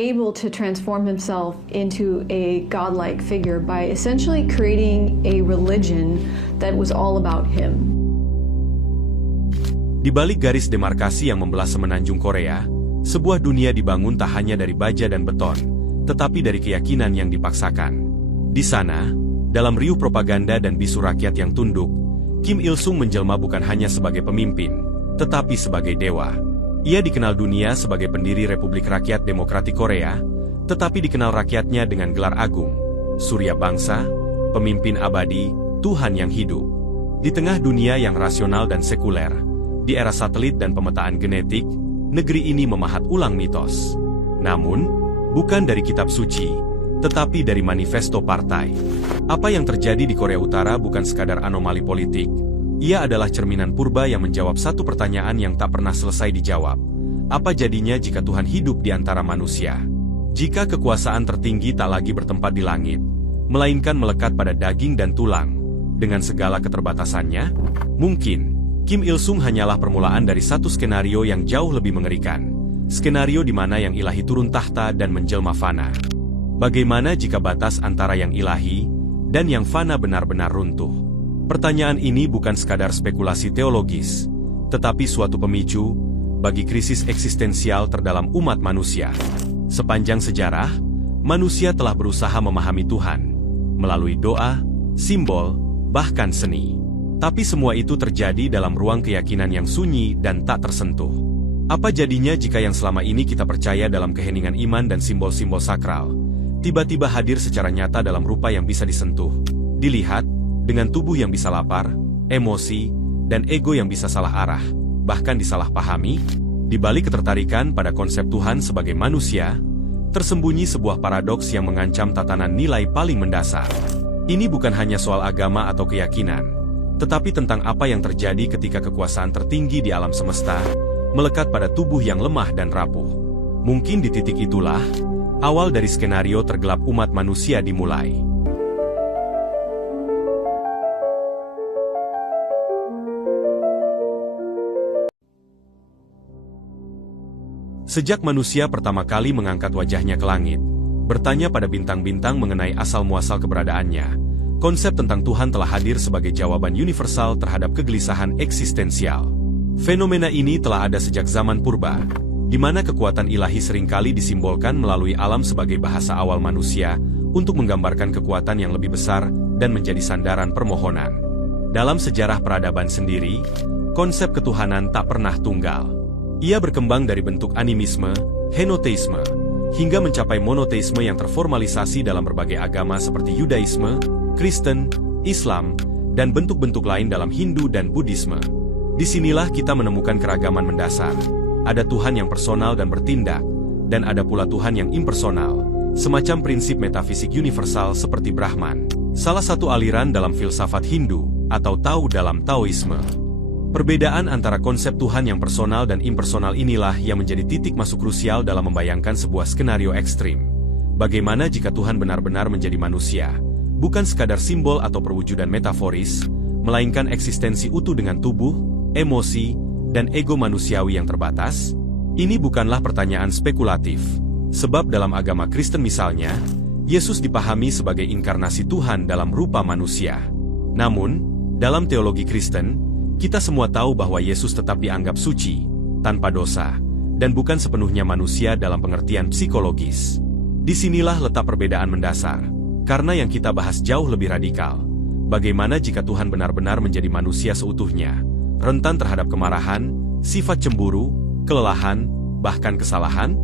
able to transform himself into a godlike figure by essentially creating a religion that was all about him. Di balik garis demarkasi yang membelah semenanjung Korea, sebuah dunia dibangun tak hanya dari baja dan beton, tetapi dari keyakinan yang dipaksakan. Di sana, dalam riuh propaganda dan bisu rakyat yang tunduk, Kim Il-sung menjelma bukan hanya sebagai pemimpin, tetapi sebagai dewa. Ia dikenal dunia sebagai pendiri Republik Rakyat Demokratik Korea, tetapi dikenal rakyatnya dengan gelar agung, Surya Bangsa, pemimpin abadi, Tuhan yang hidup. Di tengah dunia yang rasional dan sekuler, di era satelit dan pemetaan genetik, negeri ini memahat ulang mitos. Namun, bukan dari kitab suci, tetapi dari manifesto partai. Apa yang terjadi di Korea Utara bukan sekadar anomali politik. Ia adalah cerminan purba yang menjawab satu pertanyaan yang tak pernah selesai dijawab. Apa jadinya jika Tuhan hidup di antara manusia? Jika kekuasaan tertinggi tak lagi bertempat di langit, melainkan melekat pada daging dan tulang, dengan segala keterbatasannya, mungkin Kim Il-sung hanyalah permulaan dari satu skenario yang jauh lebih mengerikan. Skenario di mana yang ilahi turun tahta dan menjelma fana. Bagaimana jika batas antara yang ilahi dan yang fana benar-benar runtuh? Pertanyaan ini bukan sekadar spekulasi teologis, tetapi suatu pemicu bagi krisis eksistensial terdalam umat manusia. Sepanjang sejarah, manusia telah berusaha memahami Tuhan melalui doa, simbol, bahkan seni. Tapi semua itu terjadi dalam ruang keyakinan yang sunyi dan tak tersentuh. Apa jadinya jika yang selama ini kita percaya dalam keheningan iman dan simbol-simbol sakral, tiba-tiba hadir secara nyata dalam rupa yang bisa disentuh, dilihat, dengan tubuh yang bisa lapar, emosi, dan ego yang bisa salah arah, bahkan disalahpahami? Di balik ketertarikan pada konsep Tuhan sebagai manusia, tersembunyi sebuah paradoks yang mengancam tatanan nilai paling mendasar. Ini bukan hanya soal agama atau keyakinan, tetapi tentang apa yang terjadi ketika kekuasaan tertinggi di alam semesta melekat pada tubuh yang lemah dan rapuh. Mungkin di titik itulah, awal dari skenario tergelap umat manusia dimulai. Sejak manusia pertama kali mengangkat wajahnya ke langit, bertanya pada bintang-bintang mengenai asal-muasal keberadaannya, konsep tentang Tuhan telah hadir sebagai jawaban universal terhadap kegelisahan eksistensial. Fenomena ini telah ada sejak zaman purba, di mana kekuatan ilahi seringkali disimbolkan melalui alam sebagai bahasa awal manusia untuk menggambarkan kekuatan yang lebih besar dan menjadi sandaran permohonan. Dalam sejarah peradaban sendiri, konsep ketuhanan tak pernah tunggal. Ia berkembang dari bentuk animisme, henoteisme, hingga mencapai monoteisme yang terformalisasi dalam berbagai agama seperti Yudaisme, Kristen, Islam, dan bentuk-bentuk lain dalam Hindu dan Buddhisme. Disinilah kita menemukan keragaman mendasar. Ada Tuhan yang personal dan bertindak, dan ada pula Tuhan yang impersonal, semacam prinsip metafisik universal seperti Brahman, salah satu aliran dalam filsafat Hindu, atau Tao dalam Taoisme. Perbedaan antara konsep Tuhan yang personal dan impersonal inilah yang menjadi titik masuk krusial dalam membayangkan sebuah skenario ekstrim. Bagaimana jika Tuhan benar-benar menjadi manusia? Bukan sekadar simbol atau perwujudan metaforis, melainkan eksistensi utuh dengan tubuh, emosi, dan ego manusiawi yang terbatas? Ini bukanlah pertanyaan spekulatif, sebab dalam agama Kristen misalnya, Yesus dipahami sebagai inkarnasi Tuhan dalam rupa manusia. Namun, dalam teologi Kristen, kita semua tahu bahwa Yesus tetap dianggap suci, tanpa dosa, dan bukan sepenuhnya manusia dalam pengertian psikologis. Disinilah letak perbedaan mendasar. Karena yang kita bahas jauh lebih radikal. Bagaimana jika Tuhan benar-benar menjadi manusia seutuhnya, rentan terhadap kemarahan, sifat cemburu, kelelahan, bahkan kesalahan?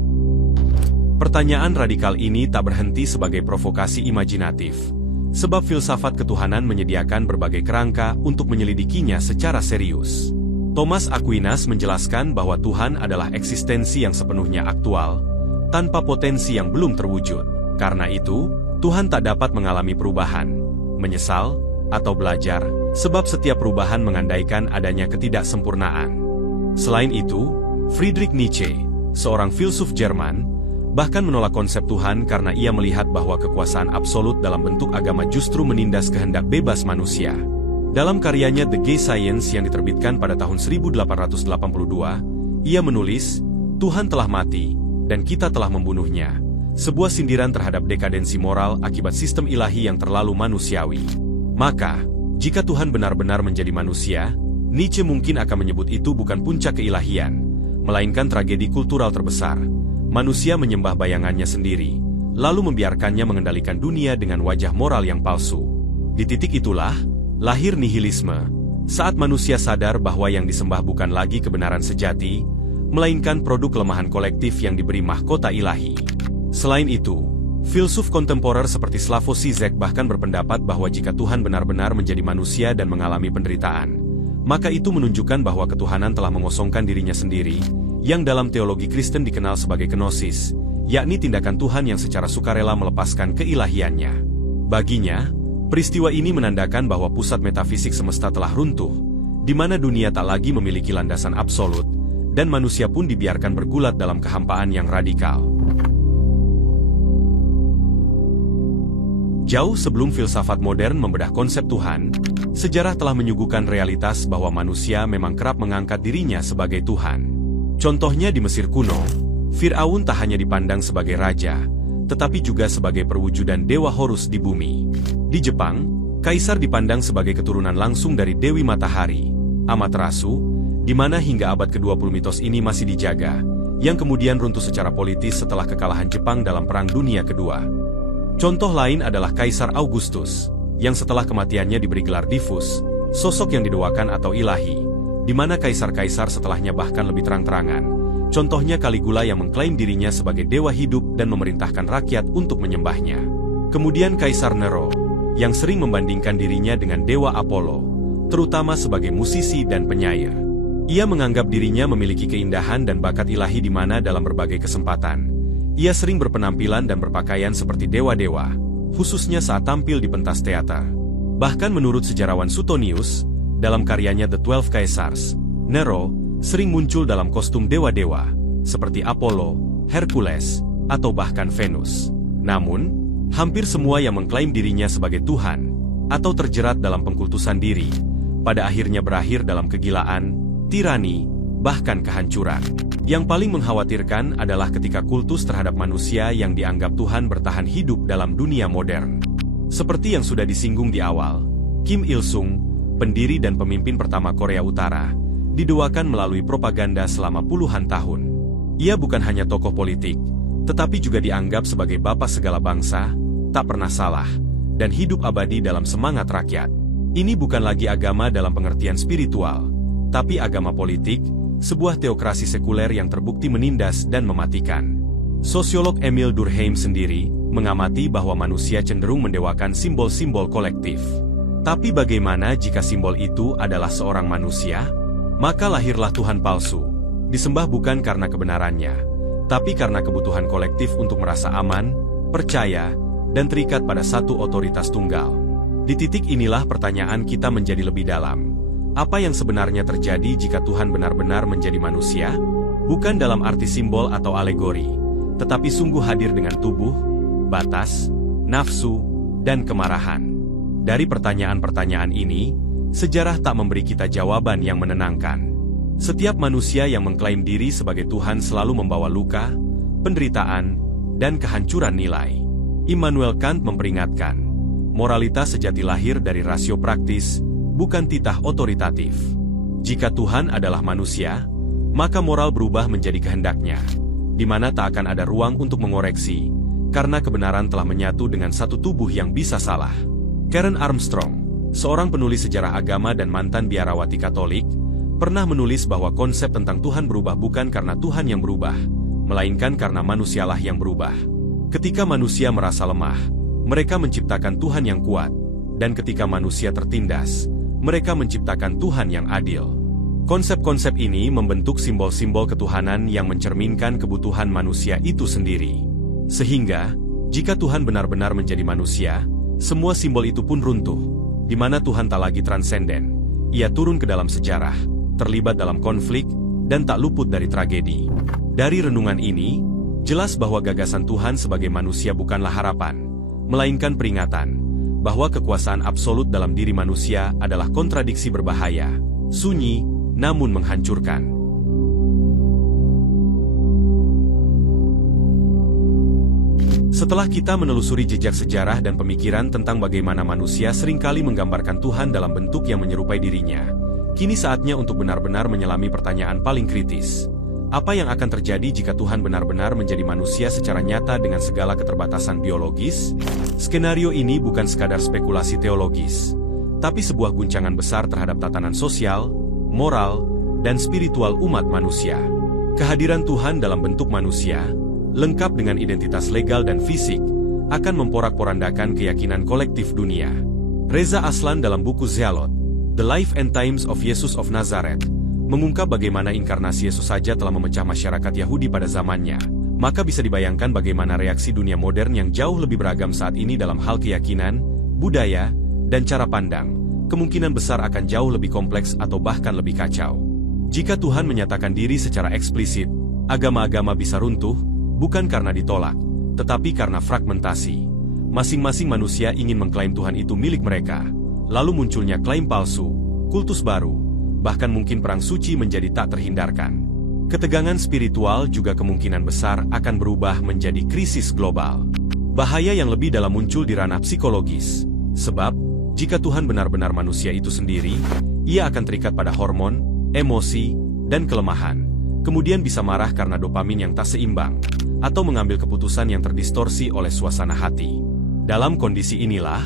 Pertanyaan radikal ini tak berhenti sebagai provokasi imajinatif, sebab filsafat ketuhanan menyediakan berbagai kerangka untuk menyelidikinya secara serius. Thomas Aquinas menjelaskan bahwa Tuhan adalah eksistensi yang sepenuhnya aktual, tanpa potensi yang belum terwujud. Karena itu, Tuhan tak dapat mengalami perubahan, menyesal, atau belajar, sebab setiap perubahan mengandaikan adanya ketidaksempurnaan. Selain itu, Friedrich Nietzsche, seorang filsuf Jerman, bahkan menolak konsep Tuhan karena ia melihat bahwa kekuasaan absolut dalam bentuk agama justru menindas kehendak bebas manusia. Dalam karyanya The Gay Science yang diterbitkan pada tahun 1882, ia menulis, Tuhan telah mati, dan kita telah membunuhnya. sebuah sindiran terhadap dekadensi moral akibat sistem ilahi yang terlalu manusiawi. Maka, jika Tuhan benar-benar menjadi manusia, Nietzsche mungkin akan menyebut itu bukan puncak keilahian, melainkan tragedi kultural terbesar. Manusia menyembah bayangannya sendiri, lalu membiarkannya mengendalikan dunia dengan wajah moral yang palsu. Di titik itulah, lahir nihilisme, saat manusia sadar bahwa yang disembah bukan lagi kebenaran sejati, melainkan produk kelemahan kolektif yang diberi mahkota ilahi. Selain itu, filsuf kontemporer seperti Slavoj Žižek bahkan berpendapat bahwa jika Tuhan benar-benar menjadi manusia dan mengalami penderitaan, maka itu menunjukkan bahwa ketuhanan telah mengosongkan dirinya sendiri, yang dalam teologi Kristen dikenal sebagai kenosis, yakni tindakan Tuhan yang secara sukarela melepaskan keilahiannya. Baginya, peristiwa ini menandakan bahwa pusat metafisik semesta telah runtuh, di mana dunia tak lagi memiliki landasan absolut, dan manusia pun dibiarkan bergulat dalam kehampaan yang radikal. Jauh sebelum filsafat modern membedah konsep Tuhan, sejarah telah menyuguhkan realitas bahwa manusia memang kerap mengangkat dirinya sebagai Tuhan. Contohnya di Mesir kuno, Fir'aun tak hanya dipandang sebagai raja, tetapi juga sebagai perwujudan dewa Horus di bumi. Di Jepang, kaisar dipandang sebagai keturunan langsung dari Dewi Matahari, Amaterasu, di mana hingga abad ke-20 mitos ini masih dijaga, yang kemudian runtuh secara politis setelah kekalahan Jepang dalam Perang Dunia Kedua. Contoh lain adalah Kaisar Augustus, yang setelah kematiannya diberi gelar Divus, sosok yang didoakan atau ilahi, di mana kaisar-kaisar setelahnya bahkan lebih terang-terangan. Contohnya Caligula yang mengklaim dirinya sebagai dewa hidup dan memerintahkan rakyat untuk menyembahnya. Kemudian Kaisar Nero, yang sering membandingkan dirinya dengan dewa Apollo, terutama sebagai musisi dan penyair. Ia menganggap dirinya memiliki keindahan dan bakat ilahi di mana dalam berbagai kesempatan, ia sering berpenampilan dan berpakaian seperti dewa-dewa, khususnya saat tampil di pentas teater. Bahkan menurut sejarawan Suetonius, dalam karyanya The 12 Caesars, Nero sering muncul dalam kostum dewa-dewa, seperti Apollo, Hercules, atau bahkan Venus. Namun, hampir semua yang mengklaim dirinya sebagai Tuhan, atau terjerat dalam pengkultusan diri, pada akhirnya berakhir dalam kegilaan, tirani, bahkan kehancuran. Yang paling mengkhawatirkan adalah ketika kultus terhadap manusia yang dianggap Tuhan bertahan hidup dalam dunia modern. Seperti yang sudah disinggung di awal, Kim Il-sung, pendiri dan pemimpin pertama Korea Utara, didoakan melalui propaganda selama puluhan tahun. Ia bukan hanya tokoh politik, tetapi juga dianggap sebagai bapak segala bangsa, tak pernah salah, dan hidup abadi dalam semangat rakyat. Ini bukan lagi agama dalam pengertian spiritual, tapi agama politik, sebuah teokrasi sekuler yang terbukti menindas dan mematikan. Sosiolog Emil Durkheim sendiri mengamati bahwa manusia cenderung mendewakan simbol-simbol kolektif. Tapi bagaimana jika simbol itu adalah seorang manusia? Maka lahirlah Tuhan palsu, disembah bukan karena kebenarannya, tapi karena kebutuhan kolektif untuk merasa aman, percaya, dan terikat pada satu otoritas tunggal. Di titik inilah pertanyaan kita menjadi lebih dalam. Apa yang sebenarnya terjadi jika Tuhan benar-benar menjadi manusia? Bukan dalam arti simbol atau alegori, tetapi sungguh hadir dengan tubuh, batas, nafsu, dan kemarahan. Dari pertanyaan-pertanyaan ini, sejarah tak memberi kita jawaban yang menenangkan. Setiap manusia yang mengklaim diri sebagai Tuhan selalu membawa luka, penderitaan, dan kehancuran nilai. Immanuel Kant memperingatkan, moralitas sejati lahir dari rasio praktis, bukan titah otoritatif. Jika Tuhan adalah manusia, maka moral berubah menjadi kehendaknya, di mana tak akan ada ruang untuk mengoreksi, karena kebenaran telah menyatu dengan satu tubuh yang bisa salah. Karen Armstrong, seorang penulis sejarah agama dan mantan biarawati Katolik, pernah menulis bahwa konsep tentang Tuhan berubah bukan karena Tuhan yang berubah, melainkan karena manusialah yang berubah. Ketika manusia merasa lemah, mereka menciptakan Tuhan yang kuat, dan ketika manusia tertindas, mereka menciptakan Tuhan yang adil. Konsep-konsep ini membentuk simbol-simbol ketuhanan yang mencerminkan kebutuhan manusia itu sendiri. Sehingga, jika Tuhan benar-benar menjadi manusia, semua simbol itu pun runtuh, di mana Tuhan tak lagi transenden. Ia turun ke dalam sejarah, terlibat dalam konflik, dan tak luput dari tragedi. Dari renungan ini, jelas bahwa gagasan Tuhan sebagai manusia bukanlah harapan, melainkan peringatan, bahwa kekuasaan absolut dalam diri manusia adalah kontradiksi berbahaya, sunyi, namun menghancurkan. Setelah kita menelusuri jejak sejarah dan pemikiran tentang bagaimana manusia seringkali menggambarkan Tuhan dalam bentuk yang menyerupai dirinya, kini saatnya untuk benar-benar menyelami pertanyaan paling kritis. Apa yang akan terjadi jika Tuhan benar-benar menjadi manusia secara nyata dengan segala keterbatasan biologis? Skenario ini bukan sekadar spekulasi teologis, tapi sebuah guncangan besar terhadap tatanan sosial, moral, dan spiritual umat manusia. Kehadiran Tuhan dalam bentuk manusia, lengkap dengan identitas legal dan fisik, akan memporak-porandakan keyakinan kolektif dunia. Reza Aslan dalam buku Zealot, The Life and Times of Jesus of Nazareth, mengungkap bagaimana inkarnasi Yesus saja telah memecah masyarakat Yahudi pada zamannya. Maka bisa dibayangkan bagaimana reaksi dunia modern yang jauh lebih beragam saat ini dalam hal keyakinan, budaya, dan cara pandang, kemungkinan besar akan jauh lebih kompleks atau bahkan lebih kacau. Jika Tuhan menyatakan diri secara eksplisit, agama-agama bisa runtuh, bukan karena ditolak, tetapi karena fragmentasi. Masing-masing manusia ingin mengklaim Tuhan itu milik mereka, lalu munculnya klaim palsu, kultus baru, bahkan mungkin perang suci menjadi tak terhindarkan. Ketegangan spiritual juga kemungkinan besar akan berubah menjadi krisis global. Bahaya yang lebih dalam muncul di ranah psikologis, sebab jika Tuhan benar-benar manusia itu sendiri, ia akan terikat pada hormon, emosi, dan kelemahan. Kemudian bisa marah karena dopamin yang tak seimbang, atau mengambil keputusan yang terdistorsi oleh suasana hati. Dalam kondisi inilah,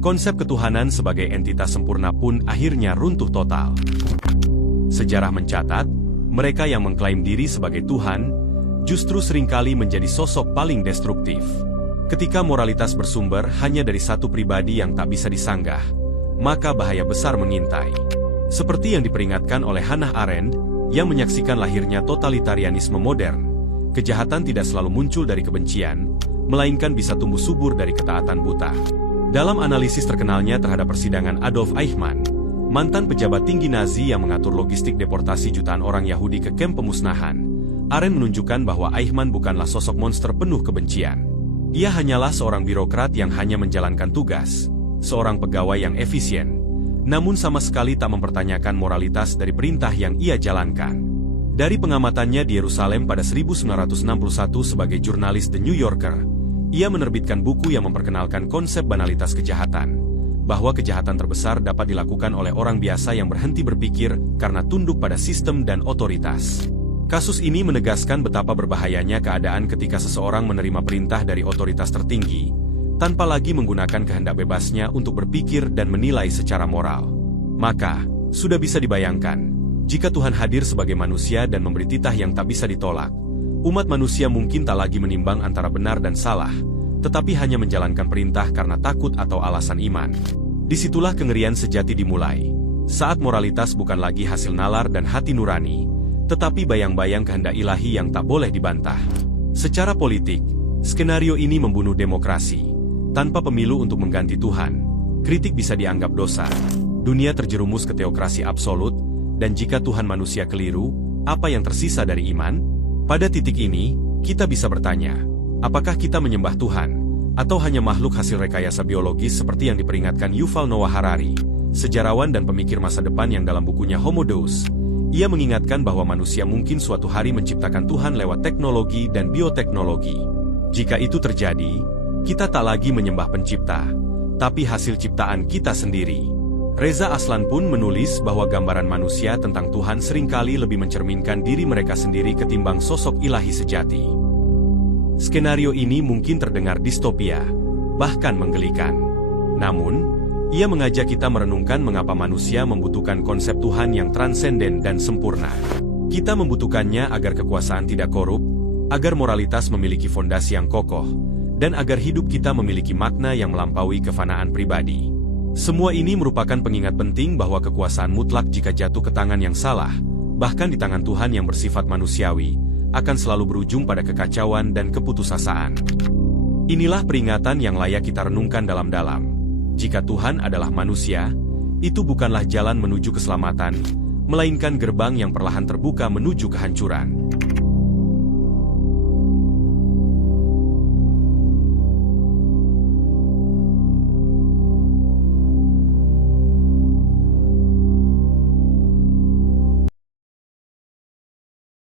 konsep ketuhanan sebagai entitas sempurna pun akhirnya runtuh total. Sejarah mencatat, mereka yang mengklaim diri sebagai Tuhan, justru seringkali menjadi sosok paling destruktif. Ketika moralitas bersumber hanya dari satu pribadi yang tak bisa disanggah, maka bahaya besar mengintai. Seperti yang diperingatkan oleh Hannah Arendt, yang menyaksikan lahirnya totalitarianisme modern, kejahatan tidak selalu muncul dari kebencian, melainkan bisa tumbuh subur dari ketaatan buta. Dalam analisis terkenalnya terhadap persidangan Adolf Eichmann, mantan pejabat tinggi Nazi yang mengatur logistik deportasi jutaan orang Yahudi ke kamp pemusnahan, Arendt menunjukkan bahwa Eichmann bukanlah sosok monster penuh kebencian. Ia hanyalah seorang birokrat yang hanya menjalankan tugas, seorang pegawai yang efisien, namun sama sekali tak mempertanyakan moralitas dari perintah yang ia jalankan. Dari pengamatannya di Yerusalem pada 1961 sebagai jurnalis The New Yorker, ia menerbitkan buku yang memperkenalkan konsep banalitas kejahatan, bahwa kejahatan terbesar dapat dilakukan oleh orang biasa yang berhenti berpikir karena tunduk pada sistem dan otoritas. Kasus ini menegaskan betapa berbahayanya keadaan ketika seseorang menerima perintah dari otoritas tertinggi, tanpa lagi menggunakan kehendak bebasnya untuk berpikir dan menilai secara moral. Maka, sudah bisa dibayangkan, jika Tuhan hadir sebagai manusia dan memberi titah yang tak bisa ditolak, umat manusia mungkin tak lagi menimbang antara benar dan salah, tetapi hanya menjalankan perintah karena takut atau alasan iman. Disitulah kengerian sejati dimulai, saat moralitas bukan lagi hasil nalar dan hati nurani, tetapi bayang-bayang kehendak ilahi yang tak boleh dibantah. Secara politik, skenario ini membunuh demokrasi. Tanpa pemilu untuk mengganti Tuhan, kritik bisa dianggap dosa. Dunia terjerumus ke teokrasi absolut, dan jika Tuhan manusia keliru, apa yang tersisa dari iman? Pada titik ini, kita bisa bertanya, apakah kita menyembah Tuhan, atau hanya makhluk hasil rekayasa biologis seperti yang diperingatkan Yuval Noah Harari, sejarawan dan pemikir masa depan yang dalam bukunya Homo Deus, ia mengingatkan bahwa manusia mungkin suatu hari menciptakan Tuhan lewat teknologi dan bioteknologi. Jika itu terjadi, kita tak lagi menyembah pencipta, tapi hasil ciptaan kita sendiri. Reza Aslan pun menulis bahwa gambaran manusia tentang Tuhan seringkali lebih mencerminkan diri mereka sendiri ketimbang sosok ilahi sejati. Skenario ini mungkin terdengar distopia, bahkan menggelikan. Namun, ia mengajak kita merenungkan mengapa manusia membutuhkan konsep Tuhan yang transenden dan sempurna. Kita membutuhkannya agar kekuasaan tidak korup, agar moralitas memiliki fondasi yang kokoh, dan agar hidup kita memiliki makna yang melampaui kefanaan pribadi. Semua ini merupakan pengingat penting bahwa kekuasaan mutlak jika jatuh ke tangan yang salah, bahkan di tangan Tuhan yang bersifat manusiawi, akan selalu berujung pada kekacauan dan keputusasaan. Inilah peringatan yang layak kita renungkan dalam-dalam. Jika Tuhan adalah manusia, itu bukanlah jalan menuju keselamatan, melainkan gerbang yang perlahan terbuka menuju kehancuran.